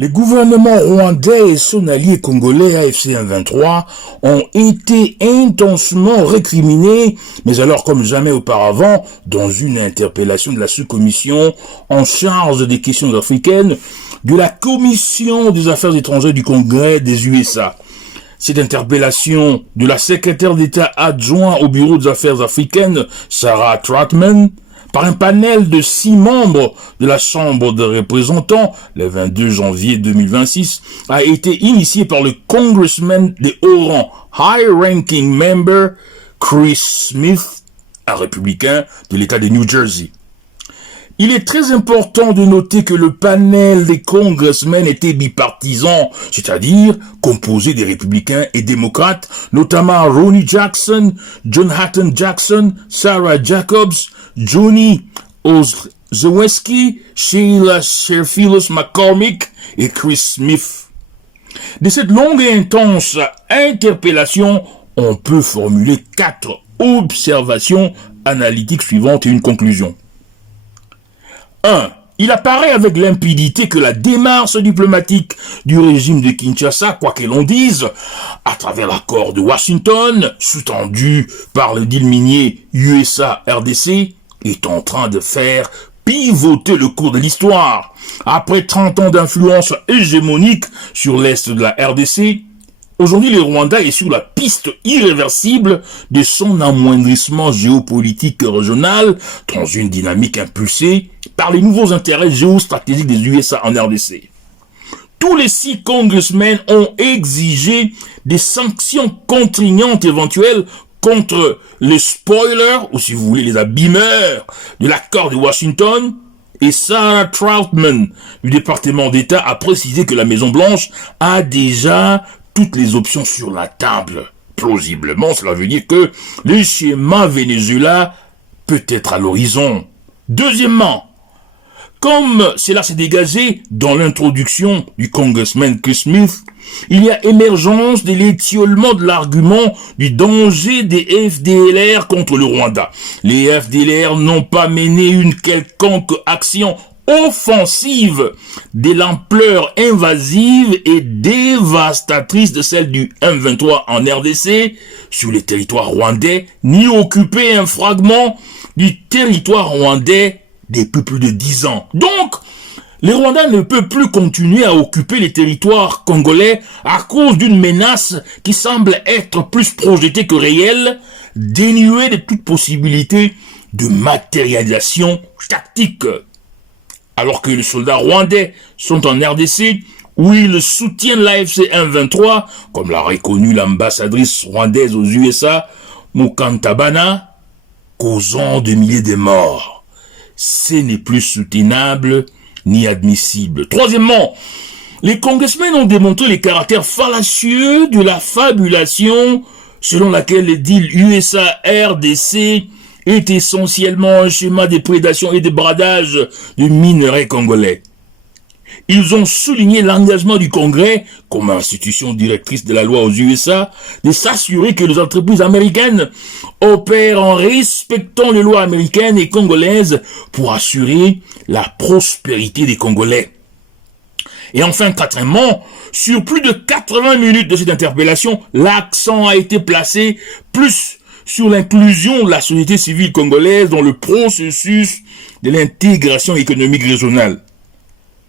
Les gouvernements rwandais et son allié congolais AFC M23 ont été intensément récriminés, mais alors comme jamais auparavant, dans une interpellation de la sous-commission en charge des questions africaines de la Commission des affaires étrangères du Congrès des USA. Cette interpellation de la secrétaire d'État adjoint au Bureau des affaires africaines, Sarah Trautman, par un panel de 6 membres de la Chambre des représentants, le 22 janvier 2026, a été initiée par le congressman de haut rang, high-ranking member Chris Smith, un républicain de l'État de New Jersey. Il est très important de noter que le panel des congressmen était bipartisan, c'est-à-dire composé des républicains et démocrates, notamment Ronny Jackson, John Hatton Jackson, Sarah Jacobs, Johnny Ozeweski, Sheila Sherfilos McCormick et Chris Smith. De cette longue et intense interpellation, on peut formuler 4 observations analytiques suivantes et une conclusion. 1. Il apparaît avec limpidité que la démarche diplomatique du régime de Kinshasa, quoi que l'on dise, à travers l'accord de Washington, sous-tendu par le deal minier USA-RDC, est en train de faire pivoter le cours de l'histoire. Après 30 ans d'influence hégémonique sur l'est de la RDC, aujourd'hui, le Rwanda est sur la piste irréversible de son amoindrissement géopolitique régional dans une dynamique impulsée par les nouveaux intérêts géostratégiques des USA en RDC. Tous les 6 congressmen ont exigé des sanctions contraignantes éventuelles contre les spoilers, ou si vous voulez les abîmeurs, de l'accord de Washington. Et Sarah Trautman, du département d'État, a précisé que la Maison-Blanche a déjà toutes les options sur la table. Plausiblement, cela veut dire que le schéma Venezuela peut être à l'horizon. Deuxièmement, comme cela s'est dégagé dans l'introduction du congressman Chris Smith, il y a émergence de l'étiolement de l'argument du danger des FDLR contre le Rwanda. Les FDLR n'ont pas mené une quelconque action offensive de l'ampleur invasive et dévastatrice de celle du M23 en RDC sur les territoires rwandais, ni occupé un fragment du territoire rwandais depuis plus de 10 ans. Donc, les Rwandais ne peuvent plus continuer à occuper les territoires congolais à cause d'une menace qui semble être plus projetée que réelle, dénuée de toute possibilité de matérialisation tactique. Alors que les soldats rwandais sont en RDC, où ils soutiennent l'AFC M23, comme l'a reconnu l'ambassadrice rwandaise aux USA, Mukantabana, causant de milliers de morts. Ce n'est plus soutenable ni admissible. Troisièmement, les congressmen ont démontré les caractères fallacieux de la fabulation selon laquelle le deal USA-RDC est essentiellement un schéma de prédation et de bradage de minerais congolais. Ils ont souligné l'engagement du Congrès, comme institution directrice de la loi aux USA, de s'assurer que les entreprises américaines opèrent en respectant les lois américaines et congolaises pour assurer la prospérité des Congolais. Et enfin, quatrièmement, sur plus de 80 minutes de cette interpellation, l'accent a été placé plus sur l'inclusion de la société civile congolaise dans le processus de l'intégration économique régionale.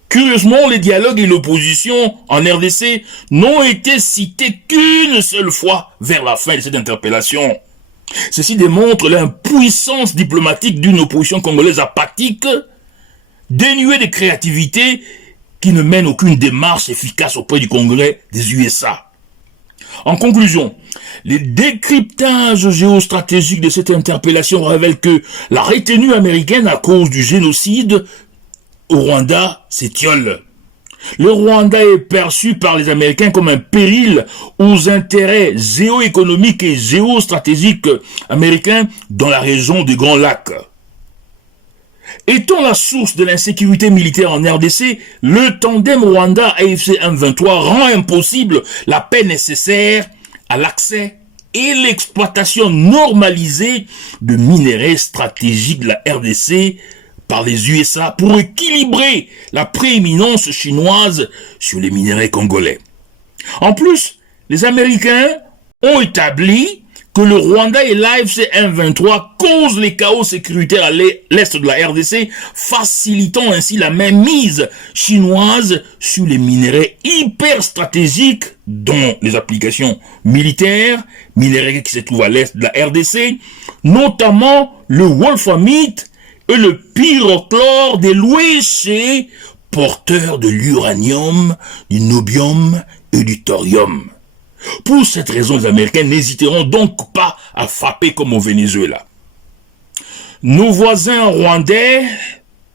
Curieusement, les dialogues et l'opposition en RDC n'ont été cités qu'une seule fois vers la fin de cette interpellation. Ceci démontre l'impuissance diplomatique d'une opposition congolaise apathique, dénuée de créativité, qui ne mène aucune démarche efficace auprès du Congrès des USA. En conclusion, les décryptages géostratégiques de cette interpellation révèlent que la retenue américaine à cause du génocide au Rwanda s'étiole. Le Rwanda est perçu par les Américains comme un péril aux intérêts géoéconomiques et géostratégiques américains dans la région des Grands Lacs. Étant la source de l'insécurité militaire en RDC, le tandem Rwanda-AFC M23 rend impossible la paix nécessaire à l'accès et l'exploitation normalisée de minerais stratégiques de la RDC par les USA pour équilibrer la prééminence chinoise sur les minerais congolais. En plus, les Américains ont établi que le Rwanda et l'AFC M23 causent les chaos sécuritaires à l'est de la RDC, facilitant ainsi la mainmise chinoise sur les minerais hyper stratégiques, dont les applications militaires, minerais qui se trouvent à l'est de la RDC, notamment le wolframite et le pyrochlore des Louéchés, porteurs de l'uranium, du nobium et du thorium. Pour cette raison, les Américains n'hésiteront donc pas à frapper comme au Venezuela. Nos voisins rwandais,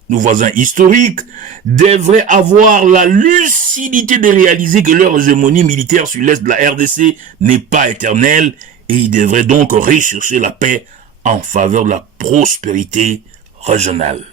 nos voisins historiques, devraient avoir la lucidité de réaliser que leur hégémonie militaire sur l'est de la RDC n'est pas éternelle et ils devraient donc rechercher la paix en faveur de la prospérité régionale.